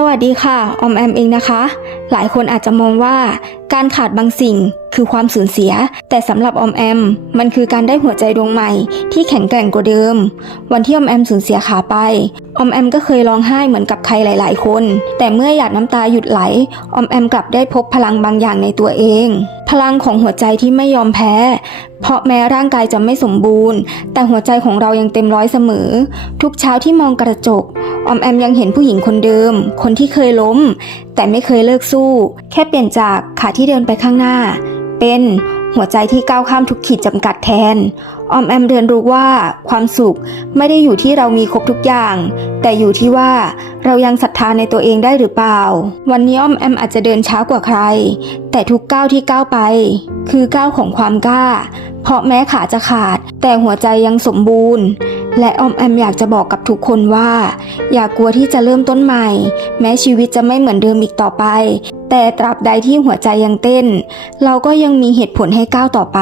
สวัสดีค่ะ ออมแอมเองนะคะ หลายคนอาจจะมองว่า การขาดบางสิ่งคือความสูญเสีย แต่สำหรับออมแอม มันคือการได้หัวใจดวงใหม่ที่แข็งแกร่งกว่าเดิม วันที่ออมแอมสูญเสียขาไป ออมแอมก็เคยร้องไห้เหมือนกับใครหลาย ๆ คน แต่เมื่อหยาดน้ำตาหยุดไหล ออมแอมกลับได้พบพลังบางอย่างในตัวเอง พลังของหัวใจที่ไม่ยอมแพ้ เพราะแม้ร่างกายจะไม่สมบูรณ์ แต่หัวใจของเรายังเต็มร้อยเสมอ ทุกเช้าที่มองกระจก ออมแอมยังเห็นผู้หญิงคนเดิม คนที่เคยล้ม แต่ไม่เคยเลิกสู้ แค่เปลี่ยนจากขาที่เดินไปข้างหน้า เป็นหัวใจที่ก้าวข้ามทุกขีดจำกัดแทน ออมแอมเรียนรู้ว่าความสุขไม่ได้อยู่ที่เรามีครบทุกอย่าง แต่อยู่ที่ว่าเรายังศรัทธาในตัวเองได้หรือเปล่า วันนี้ออมแอมอาจจะเดินช้ากว่าใคร แต่ทุกก้าวที่ก้าวไป คือก้าวของความกล้า เพราะแม้ขาจะขาด แต่หัวใจยังสมบูรณ์ และออมแอมอยากจะบอกกับทุกคนว่า อย่ากลัวที่จะเริ่มต้นใหม่ แม้ชีวิตจะไม่เหมือนเดิมอีกต่อไป แต่ตราบใดที่หัวใจยังเต้น เราก็ยังมีเหตุผลให้ก้าวต่อไป